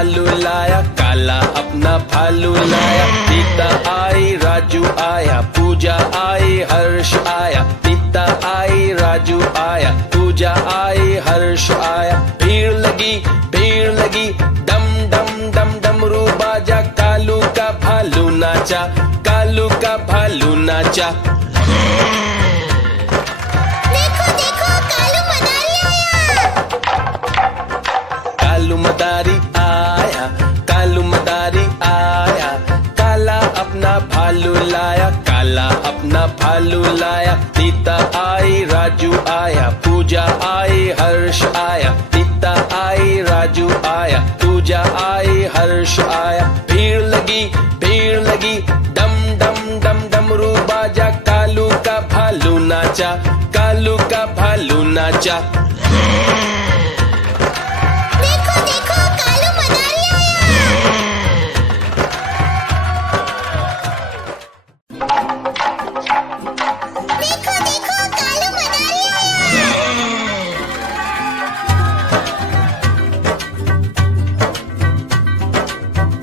भालू लाया, काला अपना भालू लाया। सीता आई, राजू आया, पूजा आई, हर्ष आया। सीता आई, राजू आया, पूजा आई, हर्ष आया। भीड़ लगी, डम डम डम डमरू बाजा। कालू का भालू नाचा, कालू का भालू नाचा। कालू मदारी आया, कालू मदारी आया। काला अपना भालू लाया, काला अपना भालू लाया। सीता आई, राजू आया, पूजा आई, हर्ष आया। सीता आई, राजू आया, पूजा आई, हर्ष आया। भीड़ लगी, डम डम डम डमरू बाजा। कालू का भालू नाचा, कालू का भालू नाचा।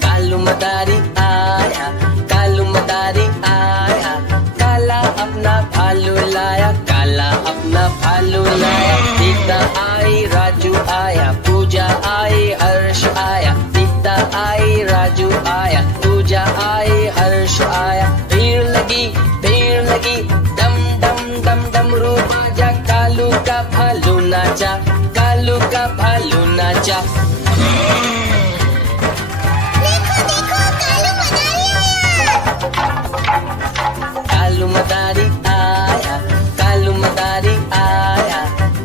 कालू मदारी आया, कालू मदारी आया। काला अपना भालू लाया, काला अपना भालू लाया। सीता आई, राजू आया, पूजा आई, हर्ष आया। सीता आई, राजू आया, पूजा आई, हर्ष आया। भीड़ लगी, डम डम डम डमरू बाजा। कालू का भालू नाचा, कालू का भालू नाचा। कालू मदारी आया, कालू मदारी आया।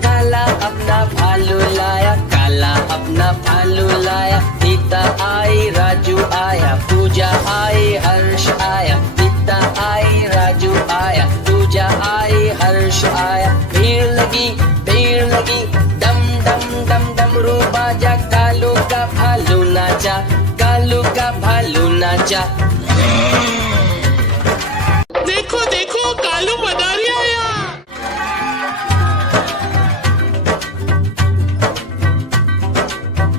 काला अपना भालू लाया, काला अपना भालू लाया। सीता आई, राजू आया, पूजा आई, हर्ष आया। सीता आई, राजू आया, पूजा आई, हर्ष आया। भीड़ लगी, डम डम डम डमरू बाजा। कालू का भालू नाचा, कालू का भालू नाचा। देखो कालू मदारी आया।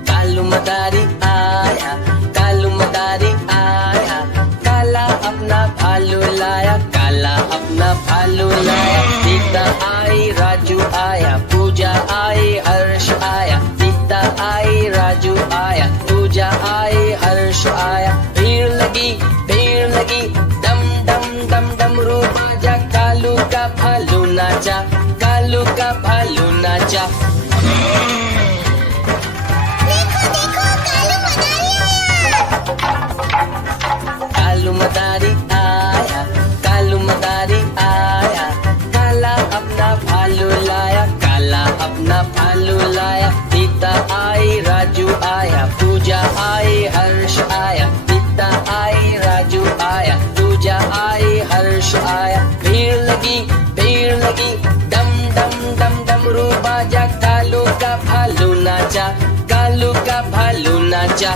कालू मदारी आया, कालू मदारी आया। काला अपना भालू लाया, काला अपना भालू लाया। सीता आई, राजू आया, पूजा आई, हर्ष आया। सीता आई, राजू आया, पूजा आई, हर्ष आया। भीड़ लगी, डम डम डम डमरू बाजा। कालू का भालू नाचा, कालू का भालू नाचा। कालू मदारी आया, कालू मदारी आया। काला अपना भालू लाया, काला अपना भालू लाया। सीता आई, राजू आया, पूजा आई, हर्ष आया। सीता आई, राजू आया, पूजा आई, हर्ष आया। भीड़ लगी, डम डम डम डमरू बाजा। कालू का भालू नाचा, कालू का भालू नाचा।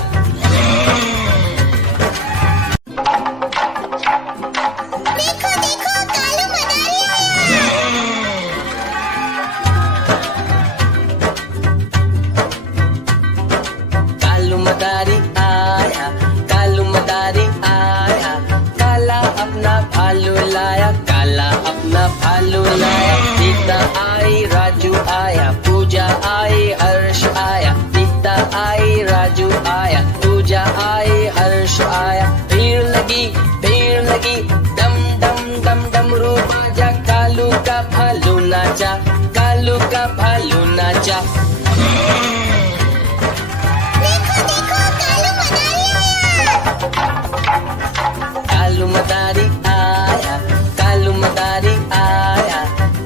कालू मदारी आया, कालू मदारी आया। काला अपना भालू लाया, काला अपना भालू लाया। सीता आई, राजू आया, पूजा आई, हर्ष आया। सीता आई, राजू आया, पूजा आई, हर्ष आया। भीड़ लगी, डम डम डम डमरू बाजा। कालू का भालू नाचा, कालू का भालू नाचा। कालू मदारी आया, कालू मदारी आया।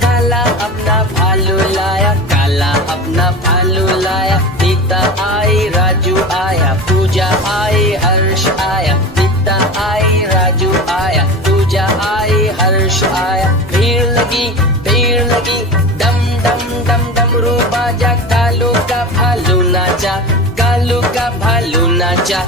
काला अपना भालू लाया, काला अपना भालू लाया। सीता आई, राजू आया, पूजा आई, हर्ष आया। सीता आई, राजू आया, पूजा आई, हर्ष आया। भीड़ लगी, डम डम डम डमरू बाजा। कालू का भालू नाचा, कालू का भालू नाचा।